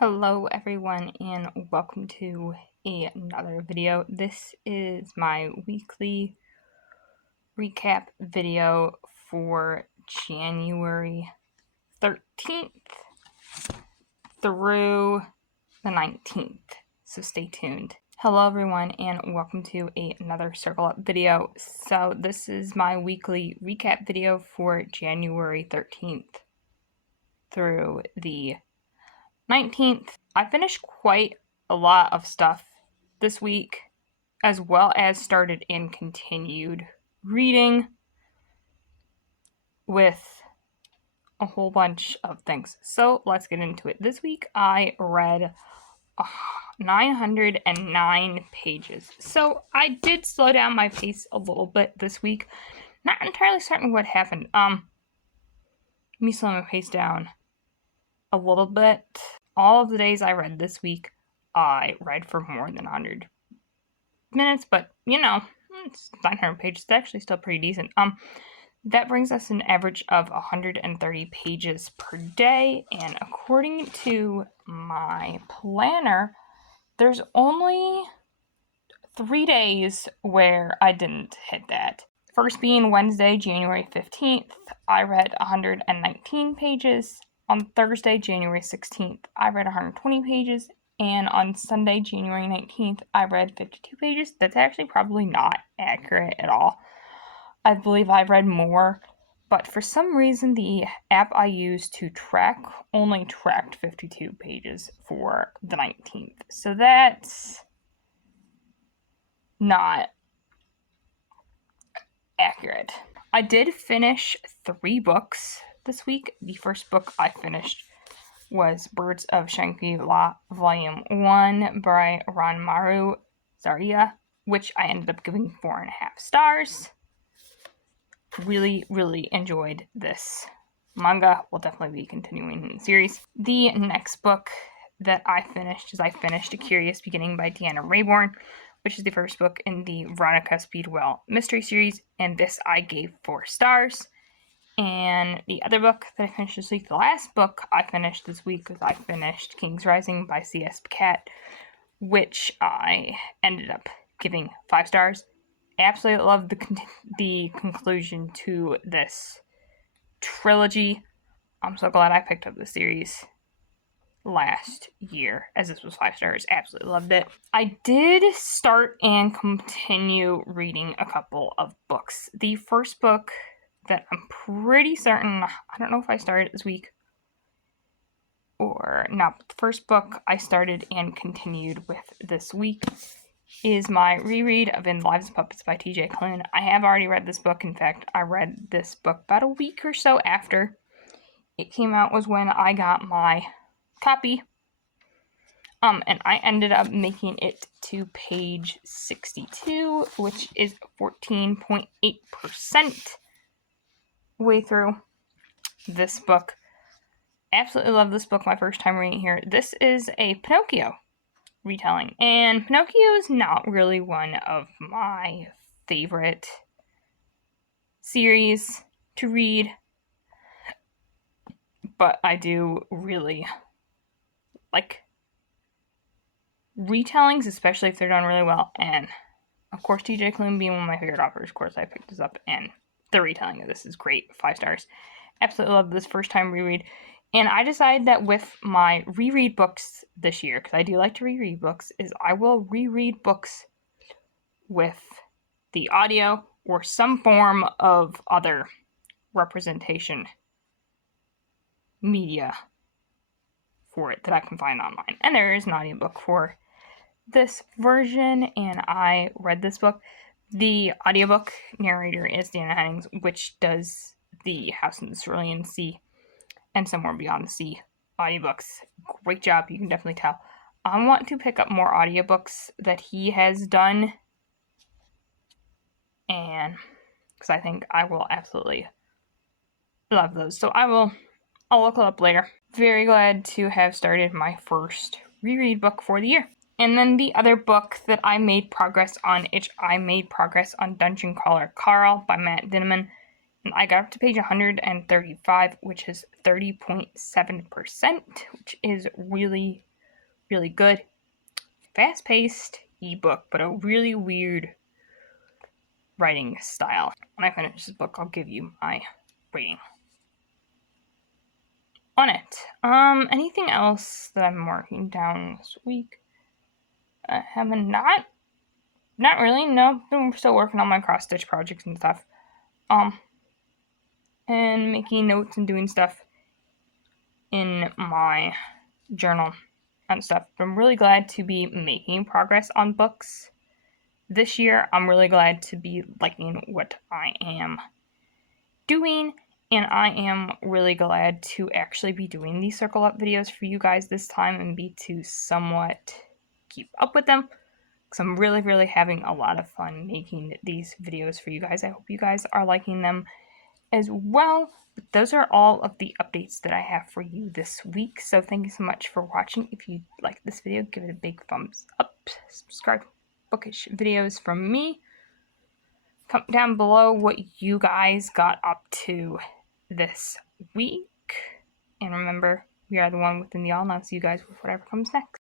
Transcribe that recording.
Hello everyone and welcome to another video. This is my weekly recap video for January 13th through the 19th, so stay tuned. Hello everyone and welcome to another Circle Up video. So this is my weekly recap video for January 13th through the 19th. I finished quite a lot of stuff this week, as well as started and continued reading with a whole bunch of things. So let's get into it. This week I read 909 pages. So I did slow down my pace a little bit this week. Not entirely certain what happened. Me slowing my pace down a little bit. All of the days I read this week, I read for more than 100 minutes, but it's 900 pages. It's actually still pretty decent. That brings us an average of 130 pages per day, and according to my planner, there's only 3 days where I didn't hit that. First being Wednesday, January 15th, I read 119 pages. On Thursday, January 16th, I read 120 pages, and on Sunday, January 19th, I read 52 pages. That's actually probably not accurate at all. I believe I read more, but for some reason, the app I used to track only tracked 52 pages for the 19th. So that's not accurate. I did finish 3 books this week. The first book I finished was Birds of Shangri-La Volume 1 by Ranmaru Zaria, which I ended up giving 4.5 stars. Really, really enjoyed this manga. We'll definitely be continuing the series. The next book that I finished is A Curious Beginning by Deanna Raybourn, which is the first book in the Veronica Speedwell mystery series, and this I gave 4 stars. And the other book that I finished this week, the last book I finished this week, was I finished King's Rising by C.S. Pacat, which I ended up giving 5 stars. Absolutely love the conclusion to this trilogy. I'm so glad I picked up the series last year, as this was 5 stars. Absolutely loved it. I did start and continue reading a couple of books. The first book that I'm pretty certain, I don't know if I started this week or not, but the first book I started and continued with this week is my reread of In Lives of Puppets by T.J. Klune. I have already read this book. In fact, I read this book about a week or so after it came out was when I got my copy. And I ended up making it to page 62, which is 14.8% way through this book. Absolutely love this book. My first time reading here. This is a Pinocchio retelling, and Pinocchio is not really one of my favorite series to read, but I do really like retellings, especially if they're done really well. And of course, TJ Klune being one of my favorite authors, of course I picked this up, and the retelling of this is great. 5 stars. Absolutely love this first time reread. And I decided that with my reread books this year, because I do like to reread books, is I will reread books with the audio or some form of other representation media for it that I can find online. And there is an audiobook for this version, and I read this book. The audiobook narrator is Dana Hennings, which does the House in the Cerulean Sea and Somewhere Beyond the Sea audiobooks. Great job, you can definitely tell. I want to pick up more audiobooks that he has done, and because I think I will absolutely love those. So I'll look it up later. Very glad to have started my first reread book for the year. And then the other book that I made progress on, Dungeon Crawler Carl by Matt Dinneman. And I got up to page 135, which is 30.7%, which is really, really good, fast-paced ebook, but a really weird writing style. When I finish this book, I'll give you my rating on it. Anything else that I'm marking down this week? I haven't not really. No, I'm still working on my cross stitch projects and stuff. And making notes and doing stuff in my journal and stuff. But I'm really glad to be making progress on books this year. I'm really glad to be liking what I am doing, and I am really glad to actually be doing these circle up videos for you guys this time and be to somewhat keep up with them, because I'm really having a lot of fun making these videos for you guys. I hope you guys are liking them as well. But those are all of the updates that I have for you this week. So thank you so much for watching. If you like this video, give it a big thumbs up. Subscribe. Bookish videos from me. Comment down below what you guys got up to this week. And remember, we are the one within the all. Now see you guys with whatever comes next.